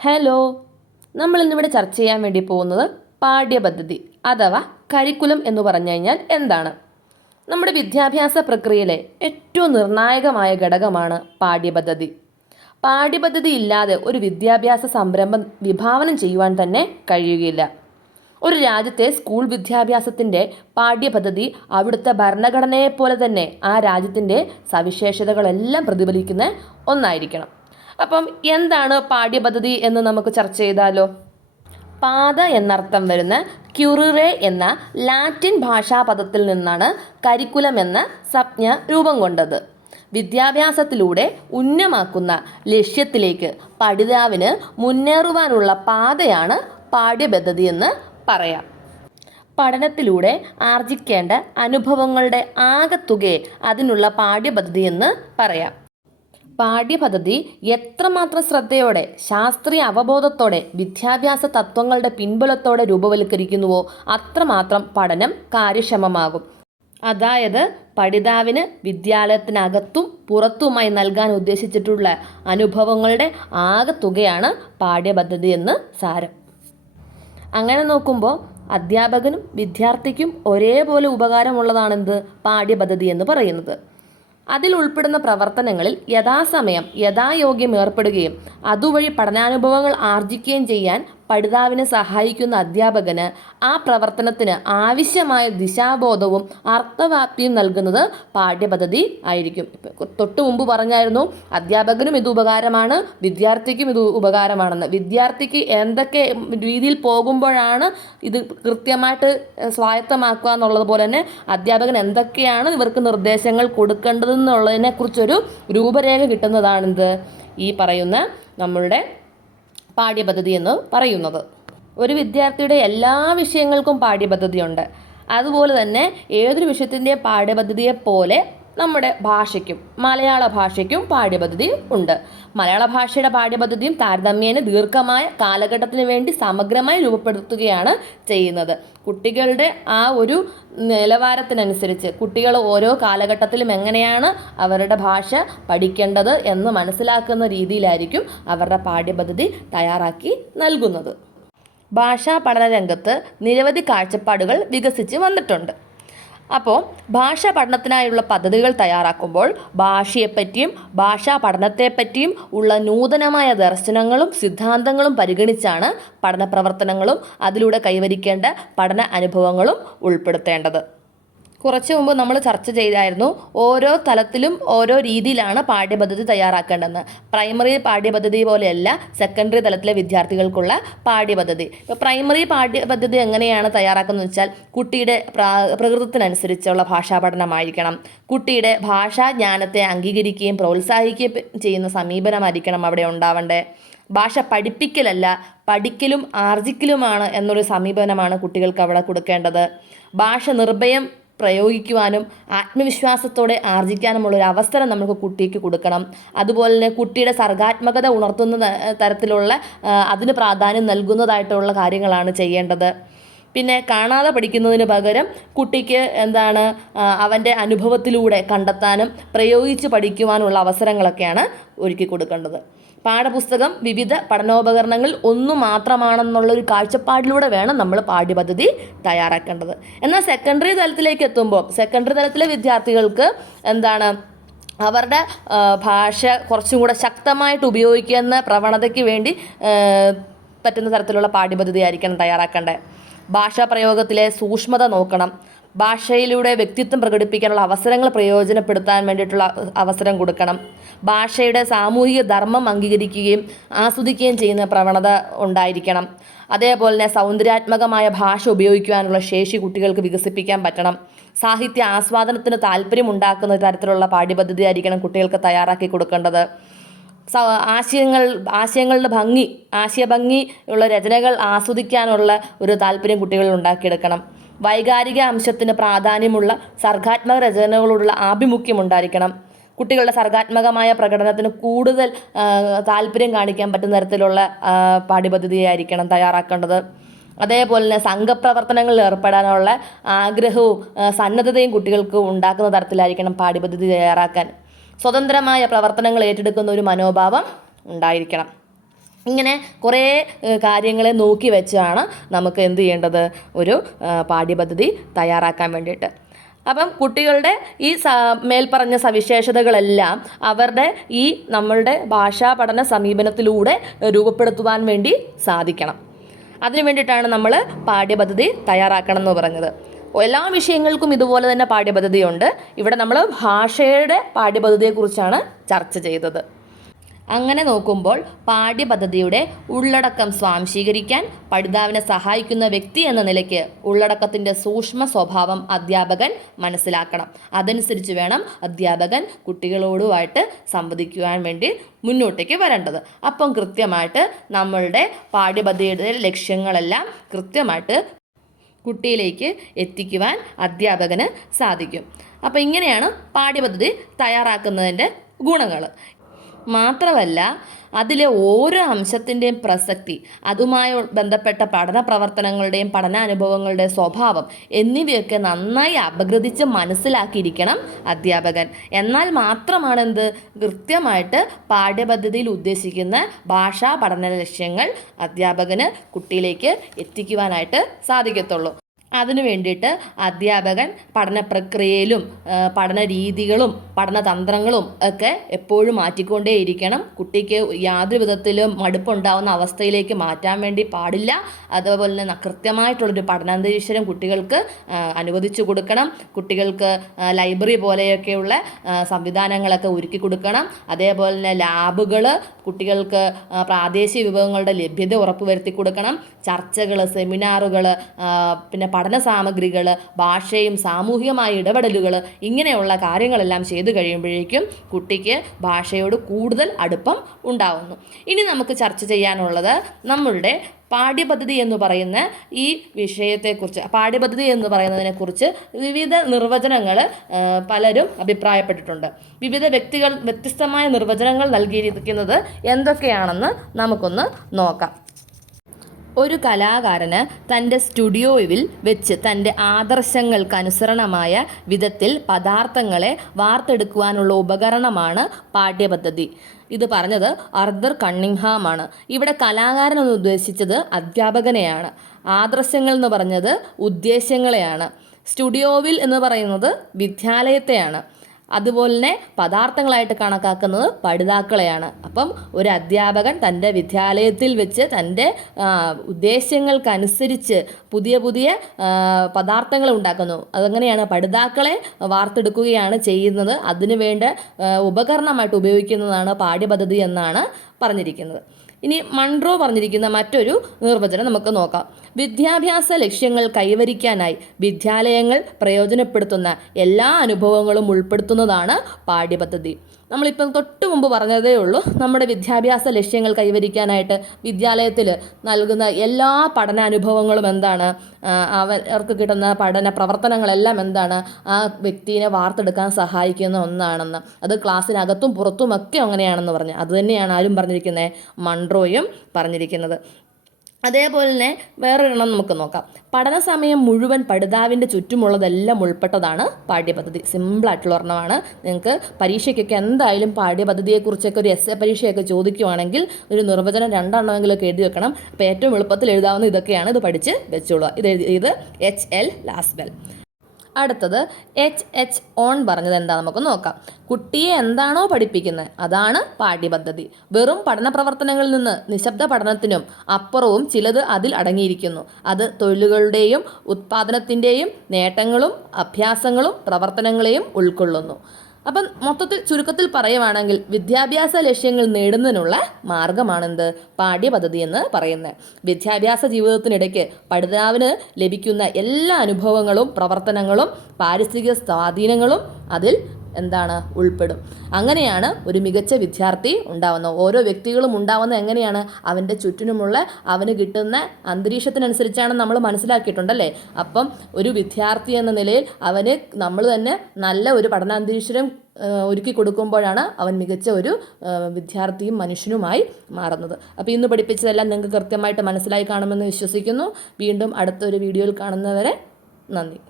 Hello, നമ്മൾ ഇന്നിവിടെ ചർച്ച ചെയ്യാൻ വേണ്ടി പോകുന്നത് പാഠ്യപദ്ധതി അഥവാ കരിക്കുലം എന്ന് പറഞ്ഞു കഴിഞ്ഞാൽ എന്താണ്. നമ്മുടെ വിദ്യാഭ്യാസ പ്രക്രിയയിലെ ഏറ്റവും നിർണായകമായ ഘടകമാണ് പാഠ്യപദ്ധതി. പാഠ്യപദ്ധതി ഇല്ലാതെ ഒരു വിദ്യാഭ്യാസ സംരംഭം വിഭാവനം ചെയ്യുവാൻ തന്നെ കഴിയുകയില്ല. ഒരു രാജ്യത്തെ സ്കൂൾ വിദ്യാഭ്യാസത്തിൻ്റെ പാഠ്യപദ്ധതി അവിടുത്തെ ഭരണഘടനയെപ്പോലെ തന്നെ ആ രാജ്യത്തിൻ്റെ സവിശേഷതകളെല്ലാം പ്രതിഫലിക്കുന്ന ഒന്നായിരിക്കണം. അപ്പം എന്താണ് പാഠ്യപദ്ധതി എന്ന് നമുക്ക് ചർച്ച ചെയ്താലോ. പാത എന്നർത്ഥം വരുന്ന ക്യുറിറെ എന്ന ലാറ്റിൻ ഭാഷാപദത്തിൽ നിന്നാണ് കരിക്കുലം എന്ന സംജ്ഞ രൂപം കൊണ്ടത്. വിദ്യാഭ്യാസത്തിലൂടെ ഉന്നമാക്കുന്ന ലക്ഷ്യത്തിലേക്ക് പഠിതാവിന് മുന്നേറുവാനുള്ള പാതയാണ് പാഠ്യപദ്ധതി എന്ന് പറയാം. പഠനത്തിലൂടെ ആർജിക്കേണ്ട അനുഭവങ്ങളുടെ ആകെത്തുകയെ അതിനുള്ള പാഠ്യപദ്ധതി എന്ന് പറയാം. പാഠ്യപദ്ധതി എത്രമാത്രം ശ്രദ്ധയോടെ ശാസ്ത്രീയ അവബോധത്തോടെ വിദ്യാഭ്യാസ തത്വങ്ങളുടെ പിൻബലത്തോടെ രൂപവൽക്കരിക്കുന്നുവോ അത്രമാത്രം പഠനം കാര്യക്ഷമമാകും. അതായത് പഠിതാവിന് വിദ്യാലയത്തിനകത്തും പുറത്തുമായി നൽകാൻ ഉദ്ദേശിച്ചിട്ടുള്ള അനുഭവങ്ങളുടെ ആകെത്തുകയാണ് പാഠ്യപദ്ധതി എന്ന് സാരം. അങ്ങനെ നോക്കുമ്പോൾ അധ്യാപകനും വിദ്യാർത്ഥിക്കും ഒരേപോലെ ഉപകാരമുള്ളതാണെന്ത് പാഠ്യപദ്ധതി എന്ന് പറയുന്നത്. അതിൽ ഉൾപ്പെടുന്ന പ്രവർത്തനങ്ങളിൽ യഥാസമയം യഥായോഗ്യം ഏർപ്പെടുകയും അതുവഴി പഠനാനുഭവങ്ങൾ ആർജിക്കുകയും ചെയ്യാൻ പഠിതാവിനെ സഹായിക്കുന്ന അധ്യാപകന് ആ പ്രവർത്തനത്തിന് ആവശ്യമായ ദിശാബോധവും അർത്ഥവ്യാപ്തിയും നൽകുന്നത് പാഠ്യപദ്ധതി ആയിരിക്കും. തൊട്ട് മുമ്പ് പറഞ്ഞായിരുന്നു അധ്യാപകനും ഇത് ഉപകാരമാണ്, വിദ്യാർത്ഥിക്കും ഇത് ഉപകാരമാണെന്ന്. വിദ്യാർത്ഥിക്ക് എന്തൊക്കെ രീതിയിൽ പോകുമ്പോഴാണ് ഇത് കൃത്യമായിട്ട് സ്വായത്തമാക്കുക എന്നുള്ളതുപോലെ തന്നെ അധ്യാപകൻ എന്തൊക്കെയാണ് ഇവർക്ക് നിർദ്ദേശങ്ങൾ കൊടുക്കേണ്ടതെന്നുള്ളതിനെക്കുറിച്ചൊരു രൂപരേഖ കിട്ടുന്നതാണിത് ഈ പറയുന്ന നമ്മളുടെ പാഠ്യപദ്ധതി എന്ന് പറയുന്നത്. ഒരു വിദ്യാർത്ഥിയുടെ എല്ലാ വിഷയങ്ങൾക്കും പാഠ്യപദ്ധതിയുണ്ട്. അതുപോലെ തന്നെ ഏതൊരു വിഷയത്തിൻ്റെ പാഠ്യപദ്ധതിയെ പോലെ നമ്മുടെ ഭാഷയ്ക്കും മലയാള ഭാഷയ്ക്കും പാഠ്യപദ്ധതി ഉണ്ട്. മലയാള ഭാഷയുടെ പാഠ്യപദ്ധതിയും താരതമ്യേന ദീർഘമായ കാലഘട്ടത്തിന് വേണ്ടി സമഗ്രമായി രൂപപ്പെടുത്തുകയാണ് ചെയ്യുന്നത്. കുട്ടികളുടെ ആ ഒരു നിലവാരത്തിനനുസരിച്ച് കുട്ടികൾ ഓരോ കാലഘട്ടത്തിലും എങ്ങനെയാണ് അവരുടെ ഭാഷ പഠിക്കേണ്ടത് എന്ന് മനസ്സിലാക്കുന്ന രീതിയിലായിരിക്കും അവരുടെ പാഠ്യപദ്ധതി തയ്യാറാക്കി നൽകുന്നത്. ഭാഷാ പഠന രംഗത്ത് നിരവധി കാഴ്ചപ്പാടുകൾ വികസിച്ച് വന്നിട്ടുണ്ട്. അപ്പോൾ ഭാഷാ പഠനത്തിനായുള്ള പദ്ധതികൾ തയ്യാറാക്കുമ്പോൾ ഭാഷയെപ്പറ്റിയും ഭാഷാ പഠനത്തെപ്പറ്റിയും ഉള്ള നൂതനമായ ദർശനങ്ങളും സിദ്ധാന്തങ്ങളും പരിഗണിച്ചാണ് പഠന പ്രവർത്തനങ്ങളും അതിലൂടെ കൈവരിക്കേണ്ട പഠന അനുഭവങ്ങളും ഉൾപ്പെടുത്തേണ്ടത്. കുറച്ച് മുമ്പ് നമ്മൾ ചർച്ച ചെയ്തായിരുന്നു ഓരോ തലത്തിലും ഓരോ രീതിയിലാണ് പാഠ്യപദ്ധതി തയ്യാറാക്കേണ്ടതെന്ന്. പ്രൈമറി പാഠ്യപദ്ധതി പോലെയല്ല സെക്കൻഡറി തലത്തിലെ വിദ്യാർത്ഥികൾക്കുള്ള പാഠ്യപദ്ധതി. ഇപ്പോൾ പ്രൈമറി പാഠ്യപദ്ധതി എങ്ങനെയാണ് തയ്യാറാക്കുന്നത് വെച്ചാൽ കുട്ടിയുടെ പ്രകൃതത്തിനനുസരിച്ചുള്ള ഭാഷാ പഠനമായിരിക്കണം. കുട്ടിയുടെ ഭാഷാജ്ഞാനത്തെ അംഗീകരിക്കുകയും പ്രോത്സാഹിക്കുകയും ചെയ്യുന്ന സമീപനമായിരിക്കണം അവിടെ ഉണ്ടാവേണ്ടത്. ഭാഷ പഠിപ്പിക്കലല്ല പഠിക്കലും ആർജിക്കലുമാണ് എന്നൊരു സമീപനമാണ് കുട്ടികൾക്ക് അവിടെ കൊടുക്കേണ്ടത്. ഭാഷ നിർഭയം പ്രയോഗിക്കുവാനും ആത്മവിശ്വാസത്തോടെ ആർജിക്കാനുമുള്ളൊരു അവസരം നമുക്ക് കുട്ടിക്ക് കൊടുക്കണം. അതുപോലെ തന്നെ കുട്ടിയുടെ സർഗാത്മകത ഉണർത്തുന്ന തരത്തിലുള്ള അതിന് പ്രാധാന്യം നൽകുന്നതായിട്ടുള്ള കാര്യങ്ങളാണ് ചെയ്യേണ്ടത്. പിന്നെ കാണാതെ പഠിക്കുന്നതിന് പകരം കുട്ടിക്ക് അവൻ്റെ അനുഭവത്തിലൂടെ കണ്ടെത്താനും പ്രയോഗിച്ച് പഠിക്കുവാനുള്ള അവസരങ്ങളൊക്കെയാണ് ഒരുക്കി കൊടുക്കേണ്ടത്. പാഠപുസ്തകം വിവിധ പഠനോപകരണങ്ങൾ ഒന്നു മാത്രമാണെന്നുള്ളൊരു കാഴ്ചപ്പാടിലൂടെ വേണം നമ്മൾ പാഠ്യപദ്ധതി തയ്യാറാക്കേണ്ടത്. എന്നാൽ സെക്കൻഡറി തലത്തിലേക്ക് എത്തുമ്പോൾ സെക്കൻഡറി തലത്തിലെ വിദ്യാർത്ഥികൾക്ക് അവരുടെ ഭാഷ കുറച്ചും കൂടെ ശക്തമായിട്ട് ഉപയോഗിക്കുന്ന പ്രവണതയ്ക്ക് വേണ്ടി പറ്റുന്ന തരത്തിലുള്ള പാഠ്യപദ്ധതി ആയിരിക്കണം തയ്യാറാക്കേണ്ടത്. ഭാഷാ പ്രയോഗത്തിലെ സൂക്ഷ്മത നോക്കണം. ഭാഷയിലൂടെ വ്യക്തിത്വം പ്രകടിപ്പിക്കാനുള്ള അവസരങ്ങൾ പ്രയോജനപ്പെടുത്താൻ വേണ്ടിയിട്ടുള്ള അവസരം കൊടുക്കണം. ഭാഷയുടെ സാമൂഹിക ധർമ്മം അംഗീകരിക്കുകയും ആസ്വദിക്കുകയും ചെയ്യുന്ന പ്രവണത ഉണ്ടായിരിക്കണം. അതേപോലെ തന്നെ സൗന്ദര്യാത്മകമായ ഭാഷ ഉപയോഗിക്കുവാനുള്ള ശേഷി കുട്ടികൾക്ക് വികസിപ്പിക്കാൻ പറ്റണം. സാഹിത്യ ആസ്വാദനത്തിന് താല്പര്യമുണ്ടാക്കുന്ന തരത്തിലുള്ള പാഠ്യപദ്ധതി ആയിരിക്കണം കുട്ടികൾക്ക് തയ്യാറാക്കി കൊടുക്കേണ്ടത്. ആശയങ്ങളുടെ ആശയഭംഗി ഉള്ള രചനകൾ ആസ്വദിക്കാനുള്ള ഒരു താല്പര്യം കുട്ടികളിൽ ഉണ്ടാക്കിയെടുക്കണം. വൈകാരിക അംശത്തിന് പ്രാധാന്യമുള്ള സർഗാത്മക രചനകളോടുള്ള ആഭിമുഖ്യം ഉണ്ടായിരിക്കണം. കുട്ടികളുടെ സർഗാത്മകമായ പ്രകടനത്തിന് കൂടുതൽ താല്പര്യം കാണിക്കാൻ പറ്റുന്ന തരത്തിലുള്ള പാഠ്യപദ്ധതിയായിരിക്കണം തയ്യാറാക്കേണ്ടത്. അതേപോലെ തന്നെ സംഘപ്രവർത്തനങ്ങളിൽ ഏർപ്പെടാനുള്ള ആഗ്രഹവും സന്നദ്ധതയും കുട്ടികൾക്ക് ഉണ്ടാക്കുന്ന തരത്തിലായിരിക്കണം പാഠ്യപദ്ധതി തയ്യാറാക്കാൻ. സ്വതന്ത്രമായ പ്രവർത്തനങ്ങൾ ഏറ്റെടുക്കുന്ന ഒരു മനോഭാവം ഉണ്ടായിരിക്കണം. ഇങ്ങനെ കുറേ കാര്യങ്ങളെ നോക്കി വെച്ചാണ് നമുക്ക് എന്ത് ചെയ്യേണ്ടത്, ഒരു പാഠ്യപദ്ധതി തയ്യാറാക്കാൻ വേണ്ടിയിട്ട്. അപ്പം കുട്ടികളുടെ ഈ മേൽപ്പറഞ്ഞ സവിശേഷതകളെല്ലാം അവരുടെ ഈ നമ്മളുടെ ഭാഷാ പഠന സമീപനത്തിലൂടെ രൂപപ്പെടുത്തുവാൻ വേണ്ടി സാധിക്കണം. അതിനു വേണ്ടിയിട്ടാണ് നമ്മൾ പാഠ്യപദ്ധതി തയ്യാറാക്കണം എന്ന് പറഞ്ഞത്. എല്ലാ വിഷയങ്ങൾക്കും ഇതുപോലെ തന്നെ പാഠ്യപദ്ധതിയുണ്ട്. ഇവിടെ നമ്മൾ ഭാഷയുടെ പാഠ്യപദ്ധതിയെക്കുറിച്ചാണ് ചർച്ച ചെയ്തത്. അങ്ങനെ നോക്കുമ്പോൾ പാഠ്യപദ്ധതിയുടെ ഉള്ളടക്കം സ്വാംശീകരിക്കാൻ പഠിതാവിനെ സഹായിക്കുന്ന വ്യക്തി എന്ന നിലയ്ക്ക് ഉള്ളടക്കത്തിൻ്റെ സൂക്ഷ്മ സ്വഭാവം അധ്യാപകൻ മനസ്സിലാക്കണം. അതനുസരിച്ച് വേണം അധ്യാപകൻ കുട്ടികളോടുമായിട്ട് സംവദിക്കുവാൻ വേണ്ടി മുന്നോട്ടേക്ക് വരേണ്ടത്. അപ്പം കൃത്യമായിട്ട് നമ്മളുടെ പാഠ്യപദ്ധതിയുടെ ലക്ഷ്യങ്ങളെല്ലാം കൃത്യമായിട്ട് കുട്ടിയിലേക്ക് എത്തിക്കുവാൻ അധ്യാപകന് സാധിക്കും. അപ്പോൾ ഇങ്ങനെയാണ് പാഠ്യപദ്ധതി തയ്യാറാക്കുന്നതിൻ്റെ ഗുണങ്ങൾ. മാത്രമല്ല അതിലെ ഓരോ അംശത്തിൻ്റെയും പ്രസക്തി, അതുമായി ബന്ധപ്പെട്ട പഠന പ്രവർത്തനങ്ങളുടെയും പഠനാനുഭവങ്ങളുടെ സ്വഭാവം എന്നിവയൊക്കെ നന്നായി അപഗ്രഥിച്ച് മനസ്സിലാക്കിയിരിക്കണം അധ്യാപകൻ. എന്നാൽ മാത്രമാണ് കൃത്യമായിട്ട് പാഠ്യപദ്ധതിയിൽ ഉദ്ദേശിക്കുന്ന ഭാഷാ പഠന ലക്ഷ്യങ്ങൾ അധ്യാപകന് കുട്ടിയിലേക്ക് എത്തിക്കുവാനായിട്ട് സാധിക്കത്തുള്ളൂ. അതിനു വേണ്ടിയിട്ട് അധ്യാപകൻ പഠന പ്രക്രിയയിലും പഠന രീതികളും പഠനതന്ത്രങ്ങളും ഒക്കെ എപ്പോഴും മാറ്റിക്കൊണ്ടേയിരിക്കണം. കുട്ടിക്ക് യാതൊരു വിധത്തിലും മടുപ്പുണ്ടാവുന്ന അവസ്ഥയിലേക്ക് മാറ്റാൻ വേണ്ടി പാടില്ല. അതുപോലെ തന്നെ കൃത്യമായിട്ടുള്ളൊരു പഠനാന്തരീക്ഷം കുട്ടികൾക്ക് അനുവദിച്ചു കൊടുക്കണം. കുട്ടികൾക്ക് ലൈബ്രറി പോലെയൊക്കെയുള്ള സംവിധാനങ്ങളൊക്കെ ഒരുക്കി കൊടുക്കണം. അതേപോലെ തന്നെ ലാബുകൾ, കുട്ടികൾക്ക് പ്രാദേശിക വിഭവങ്ങളുടെ ലഭ്യത ഉറപ്പുവരുത്തി കൊടുക്കണം. ചർച്ചകൾ, സെമിനാറുകൾ, പിന്നെ പഠന സാമഗ്രികൾ, ഭാഷയും സാമൂഹികമായ ഇടപെടലുകൾ, ഇങ്ങനെയുള്ള കാര്യങ്ങളെല്ലാം ചെയ്തു കഴിയുമ്പോഴേക്കും കുട്ടിക്ക് ഭാഷയോട് കൂടുതൽ അടുപ്പം ഉണ്ടാവുന്നു. ഇനി നമുക്ക് ചർച്ച ചെയ്യാനുള്ളത് നമ്മളുടെ പാഠ്യപദ്ധതി എന്ന് പറയുന്ന ഈ വിഷയത്തെക്കുറിച്ച്. പാഠ്യപദ്ധതി എന്ന് പറയുന്നതിനെക്കുറിച്ച് വിവിധ നിർവചനങ്ങൾ പലരും അഭിപ്രായപ്പെട്ടിട്ടുണ്ട്. വിവിധ വ്യക്തികൾ വ്യത്യസ്തമായ നിർവചനങ്ങൾ നൽകിയിരിക്കുന്നത് എന്തൊക്കെയാണെന്ന് നമുക്കൊന്ന് നോക്കാം. ഒരു കലാകാരന് തൻ്റെ സ്റ്റുഡിയോയിൽ വെച്ച് തൻ്റെ ആദർശങ്ങൾക്കനുസരണമായ വിധത്തിൽ പദാർത്ഥങ്ങളെ വാർത്തെടുക്കുവാനുള്ള ഉപകരണമാണ് പാഠ്യപദ്ധതി. ഇത് പറഞ്ഞത് ആർതർ കണ്ണിങ്ഹാം ആണ്. ഇവിടെ കലാകാരൻ എന്ന് ഉദ്ദേശിച്ചത് അധ്യാപകനെയാണ്. ആദർശങ്ങൾ എന്ന് പറഞ്ഞത് ഉദ്ദേശ്യങ്ങളെയാണ്. സ്റ്റുഡിയോവിൽ എന്ന് പറയുന്നത് വിദ്യാലയത്തെയാണ്. അതുപോലെ തന്നെ പദാർത്ഥങ്ങളായിട്ട് കണക്കാക്കുന്നത് പഠിതാക്കളെയാണ്. അപ്പം ഒരു അധ്യാപകൻ തൻ്റെ വിദ്യാലയത്തിൽ വെച്ച് തൻ്റെ ഉദ്ദേശ്യങ്ങൾക്കനുസരിച്ച് പുതിയ പുതിയ പദാർത്ഥങ്ങൾ ഉണ്ടാക്കുന്നു. അതെങ്ങനെയാണ്? പഠിതാക്കളെ വാർത്തെടുക്കുകയാണ് ചെയ്യുന്നത്. അതിനു വേണ്ട ഉപകരണമായിട്ട് ഉപയോഗിക്കുന്നതാണ് പാഠ്യപദ്ധതി എന്നാണ് പറഞ്ഞിരിക്കുന്നത്. ഇനി മൺട്രോ പറഞ്ഞിരിക്കുന്ന മറ്റൊരു നിർവചനം നമുക്ക് നോക്കാം. വിദ്യാഭ്യാസ ലക്ഷ്യങ്ങൾ കൈവരിക്കാനായി വിദ്യാലയങ്ങൾ പ്രയോജനപ്പെടുത്തുന്ന എല്ലാ അനുഭവങ്ങളും ഉൾപ്പെടുത്തുന്നതാണ് പാഠ്യപദ്ധതി. നമ്മളിപ്പം തൊട്ട് മുമ്പ് പറഞ്ഞതേ ഉള്ളൂ, നമ്മുടെ വിദ്യാഭ്യാസ ലക്ഷ്യങ്ങൾ കൈവരിക്കാനായിട്ട് വിദ്യാലയത്തിൽ നൽകുന്ന എല്ലാ പഠനാനുഭവങ്ങളും എന്താണ്, അവർക്ക് കിട്ടുന്ന പഠന പ്രവർത്തനങ്ങളെല്ലാം എന്താണ്, ആ വ്യക്തിയെ വാർത്തെടുക്കാൻ സഹായിക്കുന്ന ഒന്നാണെന്ന്. അത് ക്ലാസ്സിനകത്തും പുറത്തുമൊക്കെ അങ്ങനെയാണെന്ന് പറഞ്ഞു. അതുതന്നെയാണ് ആരും പറഞ്ഞിരിക്കുന്നത്, മൺട്രോയും പറഞ്ഞിരിക്കുന്നത്. അതേപോലെ തന്നെ വേറൊരെണ്ണം നമുക്ക് നോക്കാം. പഠന സമയം മുഴുവൻ പഠിതാവിൻ്റെ ചുറ്റുമുള്ളതെല്ലാം ഉൾപ്പെട്ടതാണ് പാഠ്യപദ്ധതി. സിമ്പിളായിട്ടുള്ള ഒരെണ്ണമാണ്. നിങ്ങൾക്ക് പരീക്ഷയ്ക്കൊക്കെ എന്തായാലും പാഠ്യപദ്ധതിയെക്കുറിച്ചൊക്കെ ഒരു എസ്സേ പരീക്ഷയൊക്കെ ചോദിക്കുവാണെങ്കിൽ ഒരു നിർവചനം 2 എണ്ണമെങ്കിലൊക്കെ എഴുതി വെക്കണം. അപ്പോൾ ഏറ്റവും എളുപ്പത്തിൽ എഴുതാവുന്ന ഇതൊക്കെയാണ്. ഇത് പഠിച്ച് വെച്ചോളുക. ഇത് HL ലാസ്ബെൽ. അടുത്തത് HH ഓൺ പറഞ്ഞത് എന്താ നമുക്ക് നോക്കാം. കുട്ടിയെ എന്താണോ പഠിപ്പിക്കുന്നത് അതാണ് പാഠ്യപദ്ധതി. വെറും പഠന പ്രവർത്തനങ്ങളിൽ നിന്ന് നിശബ്ദ പഠനത്തിനും അപ്പുറവും ചിലത് അതിൽ അടങ്ങിയിരിക്കുന്നു. അത് തൊഴിലുകളുടെയും ഉത്പാദനത്തിൻ്റെയും നേട്ടങ്ങളും അഭ്യാസങ്ങളും പ്രവർത്തനങ്ങളെയും ഉൾക്കൊള്ളുന്നു. അപ്പം മൊത്തത്തിൽ ചുരുക്കത്തിൽ പറയുവാണെങ്കിൽ വിദ്യാഭ്യാസ ലക്ഷ്യങ്ങൾ നേടുന്നതിനുള്ള മാർഗമാണെന്ത്, പാഠ്യപദ്ധതി എന്ന് പറയുന്നത്. വിദ്യാഭ്യാസ ജീവിതത്തിനിടയ്ക്ക് പഠിതാവിന് ലഭിക്കുന്ന എല്ലാ അനുഭവങ്ങളും പ്രവർത്തനങ്ങളും പാരിസ്ഥിതിക സ്വാധീനങ്ങളും അതിൽ ഉൾപ്പെടും. അങ്ങനെയാണ് ഒരു മികച്ച വിദ്യാർത്ഥി ഉണ്ടാവുന്നത്. ഓരോ വ്യക്തികളും ഉണ്ടാവുന്നത് എങ്ങനെയാണ്? അവൻ്റെ ചുറ്റിനുമുള്ള അവന് കിട്ടുന്ന അന്തരീക്ഷത്തിനനുസരിച്ചാണ് നമ്മൾ മനസ്സിലാക്കിയിട്ടുണ്ടല്ലേ. അപ്പം ഒരു വിദ്യാർത്ഥി എന്ന നിലയിൽ അവന് നമ്മൾ തന്നെ നല്ല ഒരു പഠനാന്തരീക്ഷം ഒരുക്കി കൊടുക്കുമ്പോഴാണ് അവൻ മികച്ച ഒരു വിദ്യാർത്ഥിയും മനുഷ്യനുമായി മാറുന്നത്. അപ്പോൾ ഇന്ന് പഠിപ്പിച്ചതെല്ലാം നിങ്ങൾക്ക് കൃത്യമായിട്ട് മനസ്സിലായി കാണുമെന്ന് വിശ്വസിക്കുന്നു. വീണ്ടും അടുത്തൊരു വീഡിയോയിൽ കാണുന്നവരെ നന്ദി.